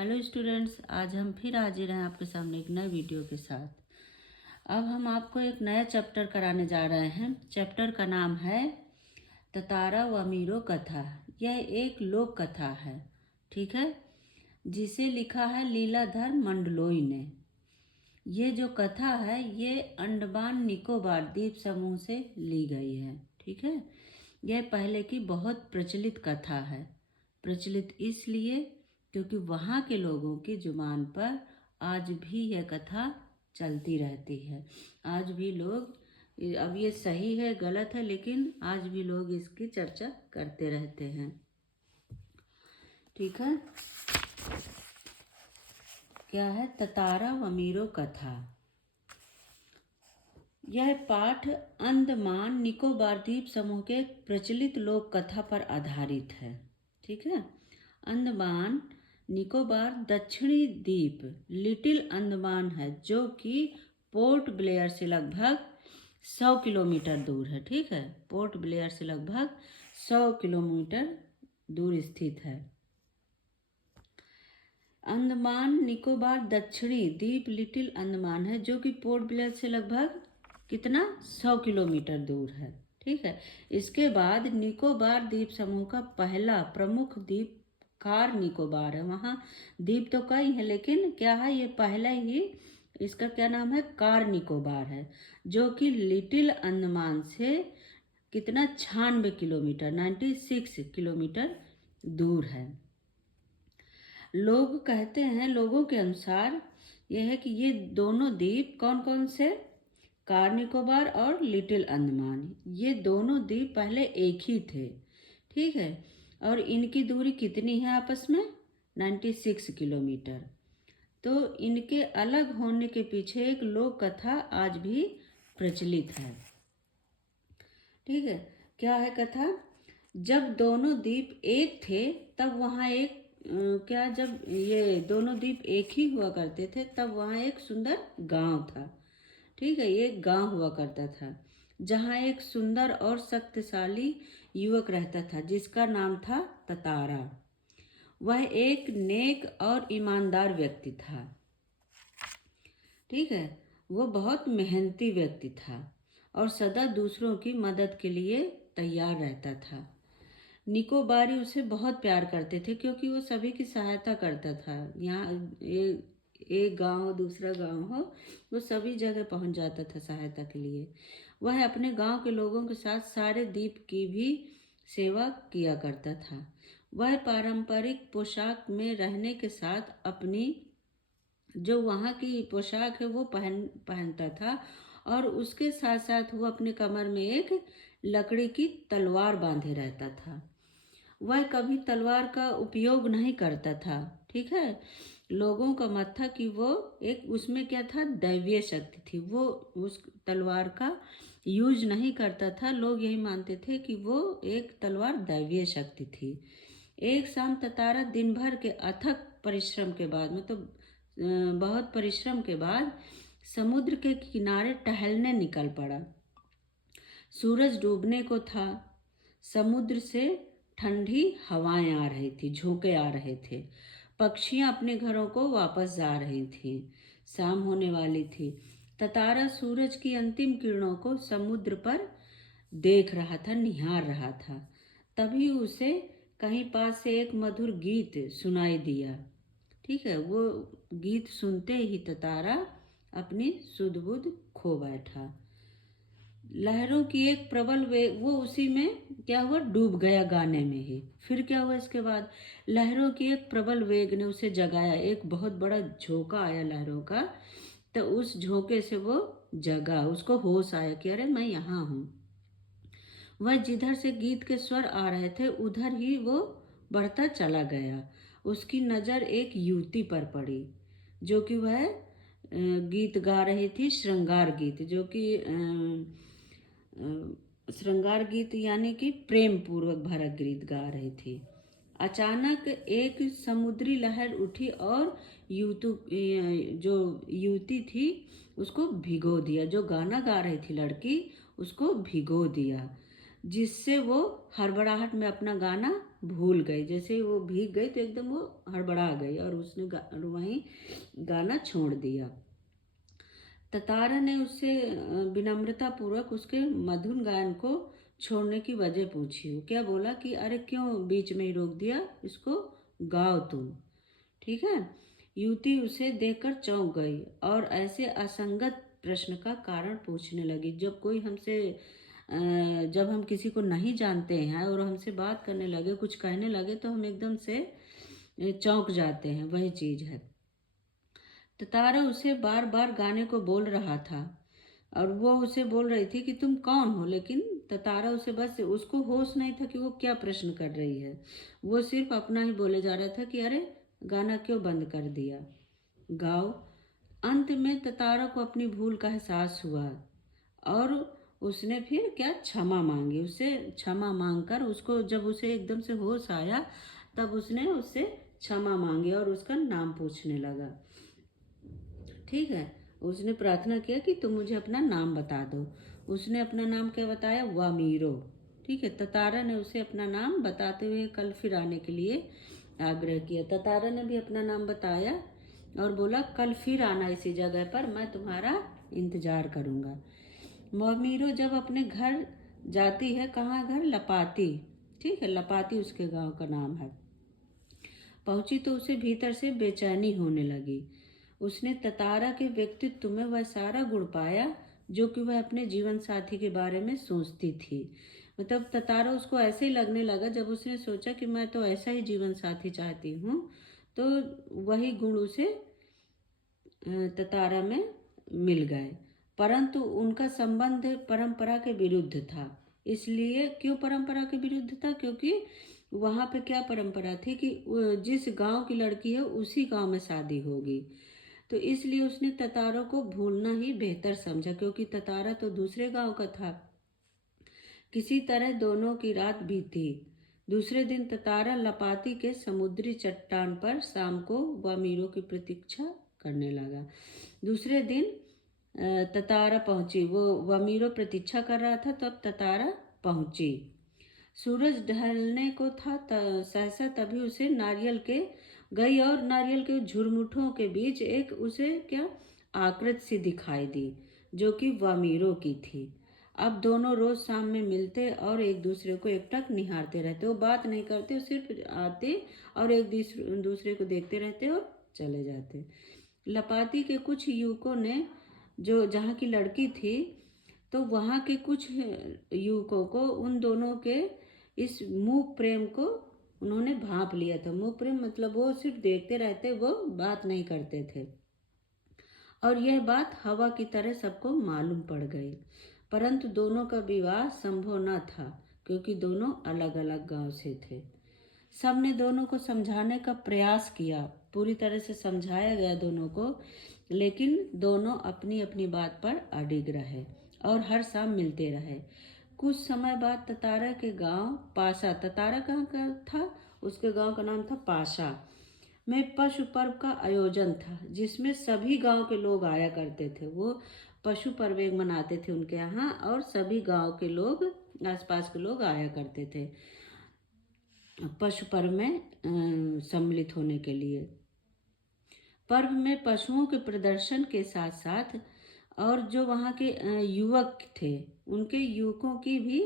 Hello students, आज हम फिर हाजिर हैं आपके सामने एक नए वीडियो के साथ। अब हम आपको एक नया चैप्टर कराने जा रहे हैं। चैप्टर का नाम है ततारा व मीरो कथा। यह एक लोक कथा है, ठीक है, जिसे लिखा है लीलाधर मंडलोई ने। ये जो कथा है ये अंडमान निकोबार द्वीप समूह से ली गई है, ठीक है। यह पहले की बहुत प्रचलित कथा है। प्रचलित इसलिए क्योंकि वहाँ के लोगों की जुबान पर आज भी यह कथा चलती रहती है। आज भी लोग, अब ये सही है गलत है, लेकिन आज भी लोग इसकी चर्चा करते रहते हैं, ठीक है। क्या है ततारा व मीरो कथा। यह पाठ अंडमान निकोबार द्वीप समूह के प्रचलित लोक कथा पर आधारित है, ठीक है। अंडमान निकोबार दक्षिणी द्वीप लिटिल अंडमान है, जो कि पोर्ट ब्लेयर से लगभग 100 किलोमीटर दूर है, ठीक है। पोर्ट ब्लेयर से लगभग 100 किलोमीटर दूर स्थित है। अंडमान निकोबार दक्षिणी द्वीप लिटिल अंडमान है, जो कि पोर्ट ब्लेयर से लगभग कितना 100 किलोमीटर दूर है, ठीक है। इसके बाद निकोबार द्वीप समूह का पहला प्रमुख द्वीप कार निकोबार है। वहाँ द्वीप तो कई है, लेकिन क्या है, ये पहला ही, इसका क्या नाम है, कार निकोबार है, जो कि लिटिल अंडमान से कितना 96 किलोमीटर 96 किलोमीटर दूर है। लोग कहते हैं, लोगों के अनुसार यह है कि ये दोनों द्वीप कौन कौन से, कार निकोबार और लिटिल अंडमान, ये दोनों द्वीप पहले एक ही थे, ठीक है। और इनकी दूरी कितनी है आपस में, 96 किलोमीटर। तो इनके अलग होने के पीछे एक लोक कथा आज भी प्रचलित है, ठीक है। क्या है कथा। जब दोनों द्वीप एक थे तब वहाँ एक क्या, जब ये दोनों द्वीप एक ही हुआ करते थे तब वहाँ एक सुंदर गांव था, ठीक है। ये एक गांव हुआ करता था जहाँ एक सुंदर और शक्तिशाली युवक रहता था जिसका नाम था ततारा। वह एक नेक और ईमानदार व्यक्ति था, ठीक है। वो बहुत मेहनती व्यक्ति था और सदा दूसरों की मदद के लिए तैयार रहता था। निकोबारी उसे बहुत प्यार करते थे क्योंकि वो सभी की सहायता करता था। यहाँ एक गांव हो दूसरा गांव हो, वो सभी जगह पहुंच जाता था सहायता के लिए। वह अपने गांव के लोगों के साथ सारे द्वीप की भी सेवा किया करता था। वह पारंपरिक पोशाक में रहने के साथ अपनी जो वहाँ की पोशाक है वो पहनता था, और उसके साथ साथ वो अपने कमर में एक लकड़ी की तलवार बांधे रहता था। वह कभी तलवार का उपयोग नहीं करता था, ठीक है। लोगों का मत था कि वो एक, उसमें क्या था, दैवीय शक्ति थी, वो उस तलवार का यूज नहीं करता था। लोग यही मानते थे कि वो एक तलवार दैवीय शक्ति थी। एक शाम ततारा दिन भर के अथक परिश्रम के बाद, मतलब बहुत परिश्रम के बाद समुद्र के किनारे टहलने निकल पड़ा। सूरज डूबने को था। समुद्र से ठंडी हवाएं आ रही थी, झोंके आ रहे थे। पक्षियां अपने घरों को वापस जा रही थी। शाम होने वाली थी। ततारा सूरज की अंतिम किरणों को समुद्र पर देख रहा था, निहार रहा था। तभी उसे कहीं पास से एक मधुर गीत सुनाई दिया, ठीक है। वो गीत सुनते ही ततारा अपनी सुध बुध खो बैठा। लहरों की एक प्रबल वेग, वो उसी में क्या हुआ, डूब गया गाने में ही। फिर क्या हुआ इसके बाद, लहरों की एक प्रबल वेग ने उसे जगाया। एक बहुत बड़ा झोंका आया लहरों का, तो उस झोंके से वो जगा, उसको होश आया कि अरे मैं यहाँ हूँ। वह जिधर से गीत के स्वर आ रहे थे उधर ही वो बढ़ता चला गया। उसकी नज़र एक युवती पर पड़ी जो कि वह गीत गा रही थी, श्रृंगार गीत, जो कि श्रृंगार गीत यानी कि प्रेम पूर्वक भरा गीत गा रही थी। अचानक एक समुद्री लहर उठी और जो युवती थी उसको भिगो दिया। जो गाना गा रही थी लड़की, उसको भिगो दिया, जिससे वो हड़बड़ाहट में अपना गाना भूल गई। जैसे ही वो भीग गई तो एकदम वो हड़बड़ा गई और उसने वहीं गाना छोड़ दिया। ततारा ने उससे विनम्रता पूर्वक उसके मधुर गायन को छोड़ने की वजह पूछी। वो क्या बोला कि अरे क्यों बीच में ही रोक दिया, इसको गाओ तुम। ठीक है। युवती उसे देखकर चौंक गई और ऐसे असंगत प्रश्न का कारण पूछने लगी। जब हम किसी को नहीं जानते हैं और हमसे बात करने लगे, कुछ कहने लगे, तो हम एकदम से चौंक जाते हैं। वही चीज है। ततारा उसे बार बार गाने को बोल रहा था और वो उसे बोल रही थी कि तुम कौन हो, लेकिन ततारा उसे बस उसको होश नहीं था कि वो क्या प्रश्न कर रही है। वो सिर्फ अपना ही बोले जा रहा था कि अरे गाना क्यों बंद कर दिया, गाओ। अंत में ततारा को अपनी भूल का एहसास हुआ और उसने फिर क्या क्षमा मांगी। उससे क्षमा मांगकर उसको जब उसे एकदम से होश आया तब उसने उससे क्षमा मांगी और उसका नाम पूछने लगा। ठीक है। उसने प्रार्थना किया कि तुम मुझे अपना नाम बता दो। उसने अपना नाम क्या बताया, वामीरो। ठीक है। ततारा ने उसे अपना नाम बताते हुए कल फिर आने के लिए आग्रह किया। ततारा ने भी अपना नाम बताया और बोला कल फिर आना इसी जगह पर, मैं तुम्हारा इंतजार करूंगा। वामीरो जब अपने घर जाती है, कहाँ घर, लपाती। ठीक है। लपाती उसके गांव का नाम है। पहुंची तो उसे भीतर से बेचैनी होने लगी। उसने ततारा के व्यक्तित्व में वह सारा गुण पाया जो कि वह अपने जीवन साथी के बारे में सोचती थी। मतलब ततारा उसको ऐसे ही लगने लगा जब उसने सोचा कि मैं तो ऐसा ही जीवन साथी चाहती हूँ, तो वही गुण उसे ततारा में मिल गए। परंतु उनका संबंध परंपरा के विरुद्ध था। इसलिए क्यों परंपरा के विरुद्ध था, क्योंकि वहाँ पे क्या परंपरा थी कि जिस गांव की लड़की है उसी गांव में शादी होगी। तो इसलिए उसने ततारों को भूलना ही बेहतर समझा, क्योंकि ततारा तो दूसरे गांव का था। किसी तरह दोनों की रात बीती। दूसरे दिन ततारा लपाती के समुद्री चट्टान पर शाम को वामीरो की प्रतीक्षा करने लगा। दूसरे दिन ततारा पहुंची। वो वामीरो प्रतीक्षा कर रहा था, तब ततारा पहुंची। सूरज ढलने को था। सहसा तभी उसे नारियल के गई और नारियल के झुरमुठों के बीच एक उसे क्या आकृति सी दिखाई दी जो कि वामीरो की थी। अब दोनों रोज शाम में मिलते और एक दूसरे को एकटक निहारते रहते। वो बात नहीं करते, वो सिर्फ आते और एक दूसरे को देखते रहते और चले जाते। लपाती के कुछ युवकों ने, जो जहाँ की लड़की थी, तो वहाँ के कुछ युवकों को उन दोनों के इस मूक प्रेम को उन्होंने भांप लिया था। मूक प्रेम मतलब वो सिर्फ देखते रहते, वो बात नहीं करते थे। और यह बात हवा की तरह सबको मालूम पड़ गई। परंतु दोनों का विवाह संभव न था, क्योंकि दोनों अलग अलग गांव से थे। सबने दोनों को समझाने का प्रयास किया, पूरी तरह से समझाया गया दोनों को, लेकिन दोनों अपनी अपनी बात पर अडिग रहे और हर शाम मिलते रहे। कुछ समय बाद ततारा के गांव पासा, ततारा कहाँ का था, उसके गांव का नाम था पासा, में पशु पर्व का आयोजन था, जिसमें सभी गांव के लोग आया करते थे। वो पशु पर्व एक मनाते थे उनके यहाँ और सभी गांव के लोग, आसपास के लोग आया करते थे पशु पर्व में सम्मिलित होने के लिए। पर्व में पशुओं के प्रदर्शन के साथ साथ और जो वहाँ के युवक थे, उनके युवकों की भी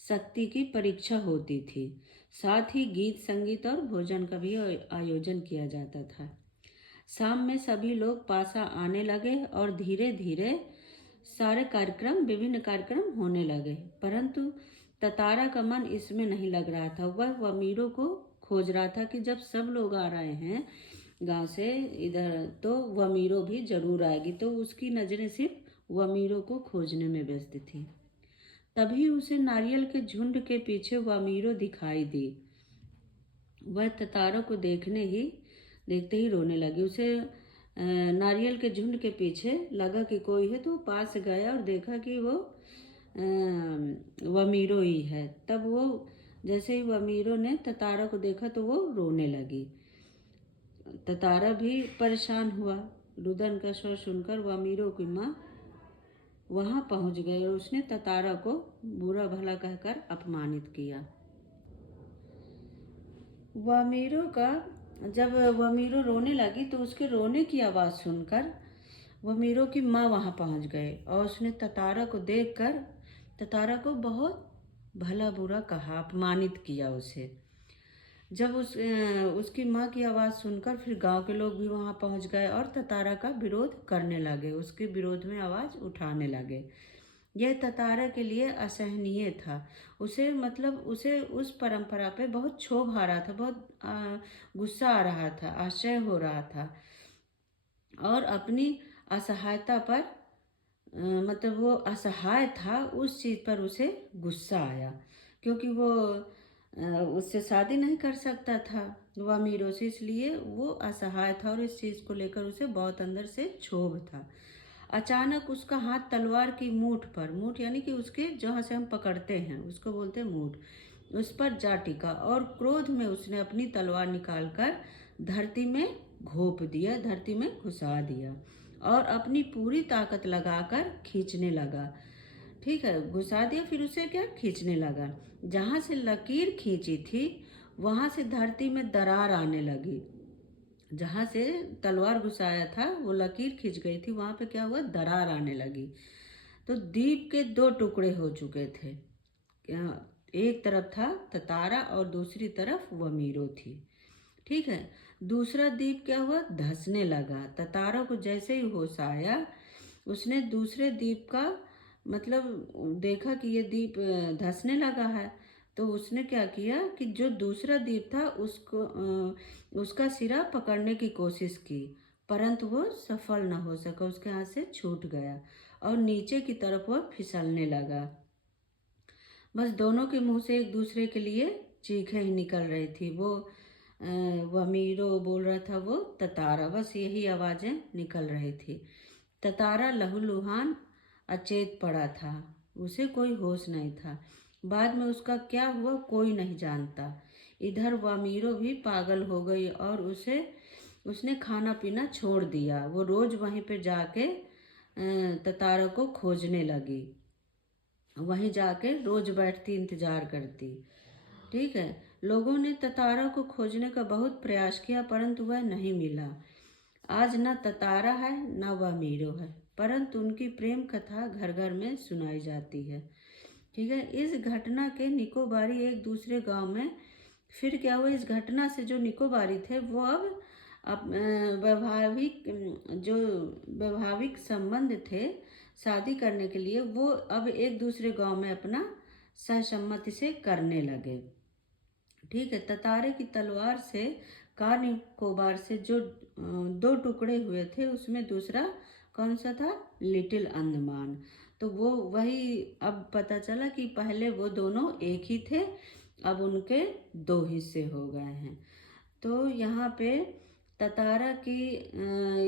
शक्ति की परीक्षा होती थी। साथ ही गीत संगीत और भोजन का भी आयोजन किया जाता था। शाम में सभी लोग पासा आने लगे और धीरे धीरे विभिन्न कार्यक्रम होने लगे। परंतु ततारा का मन इसमें नहीं लग रहा था। वह वमीरो को खोज रहा था कि जब सब लोग आ रहे हैं गांव से इधर, तो वमीरो भी जरूर आएगी। तो उसकी नज़रें सिर्फ वमीरो को खोजने में व्यस्त थी। तभी उसे नारियल के झुंड के पीछे वमीरो दिखाई दी। वह ततारों को देखते ही रोने लगी। उसे नारियल के झुंड के पीछे लगा कि कोई है, तो पास गया और देखा कि वो वमीरो ही है। तब वो जैसे ही वमीरो ने ततारा को देखा तो वो रोने लगी। ततारा भी परेशान हुआ। रुदन का स्वर सुनकर वमीरो की माँ वहां पहुंच गई और उसने ततारा को बुरा भला कहकर अपमानित किया। जब वमीरो रोने लगी तो उसके रोने की आवाज़ सुनकर वमीरो की माँ वहाँ पहुँच गए और उसने ततारा को देखकर ततारा को बहुत भला बुरा कहा, अपमानित किया उसे। जब उसकी माँ की आवाज़ सुनकर फिर गांव के लोग भी वहाँ पहुँच गए और ततारा का विरोध करने लगे, उसके विरोध में आवाज़ उठाने लगे। यह ततारा के लिए असहनीय था। उसे उस परंपरा पे बहुत क्षोभ आ रहा था, बहुत गुस्सा आ रहा था, आश्चर्य हो रहा था और अपनी असहायता पर वो असहाय था, उस चीज़ पर उसे गुस्सा आया क्योंकि वो उससे शादी नहीं कर सकता था वामीरो से, इसलिए वो असहाय था और इस चीज़ को लेकर उसे बहुत अंदर से क्षोभ था। अचानक उसका हाथ तलवार की मूठ यानी कि उसके जहाँ से हम पकड़ते हैं उसको बोलते हैं मूठ, उस पर जा टिका और क्रोध में उसने अपनी तलवार निकालकर धरती में धरती में घुसा दिया और अपनी पूरी ताकत लगाकर खींचने लगा। ठीक है, घुसा दिया, फिर उसे क्या खींचने लगा। जहाँ से लकीर खींची थी वहाँ से धरती में दरार आने लगी। जहाँ से तलवार घुसाया था वो लकीर खिंच गई थी, वहाँ पे क्या हुआ, दरार आने लगी। तो दीप के दो टुकड़े हो चुके थे। एक तरफ था ततारा और दूसरी तरफ वमीरो थी। ठीक है, दूसरा दीप क्या हुआ, धंसने लगा। ततारा को जैसे ही होश आया उसने दूसरे दीप का देखा कि ये दीप धंसने लगा है, तो उसने क्या किया कि जो दूसरा दीप था उसका सिरा पकड़ने की कोशिश की, परंतु वो सफल न हो सका, उसके हाथ से छूट गया और नीचे की तरफ वह फिसलने लगा। बस दोनों के मुंह से एक दूसरे के लिए चीखें ही निकल रही थी। वमीरो बोल रहा था, वो ततारा, बस यही आवाज़ें निकल रही थी। ततारा लहूलुहान अचेत पड़ा था, उसे कोई होश नहीं था। बाद में उसका क्या हुआ कोई नहीं जानता। इधर वामीरो भी पागल हो गई और उसने खाना पीना छोड़ दिया। वो रोज वहीं पे जाके ततारा को खोजने लगी, वहीं जाके रोज बैठती, इंतजार करती। ठीक है, लोगों ने ततारा को खोजने का बहुत प्रयास किया परंतु वह नहीं मिला। आज न ततारा है न वह मीरो है, परंतु उनकी प्रेम कथा घर घर में सुनाई जाती है। ठीक है, इस घटना के निकोबारी एक दूसरे गांव में फिर क्या हुआ, इस घटना से जो निकोबारी थे वो अब वैवाहिक जो वैवाहिक संबंध थे शादी करने के लिए, वो अब एक दूसरे गांव में अपना सहसम्मति से करने लगे। ठीक है, ततारे की तलवार से कार निकोबार से जो दो टुकड़े हुए थे उसमें दूसरा कौन सा था, लिटिल अंडमान। तो वो वही अब पता चला कि पहले वो दोनों एक ही थे, अब उनके दो हिस्से हो गए हैं। तो यहाँ पे ततारा की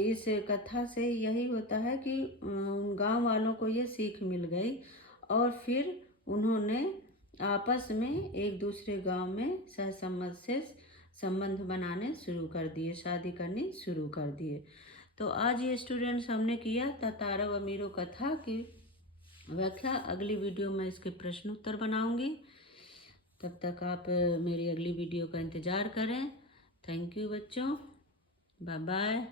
इस कथा से यही होता है कि गांव वालों को ये सीख मिल गई और फिर उन्होंने आपस में एक दूसरे गांव में सहसम्मत से संबंध बनाने शुरू कर दिए, शादी करनी शुरू कर दिए। तो आज ये स्टूडेंट्स हमने किया ततारा व मीरो कथा की व्याख्या। अगली वीडियो में इसके प्रश्न उत्तर बनाऊंगी। तब तक आप मेरी अगली वीडियो का इंतज़ार करें। थैंक यू बच्चों, बाय बाय।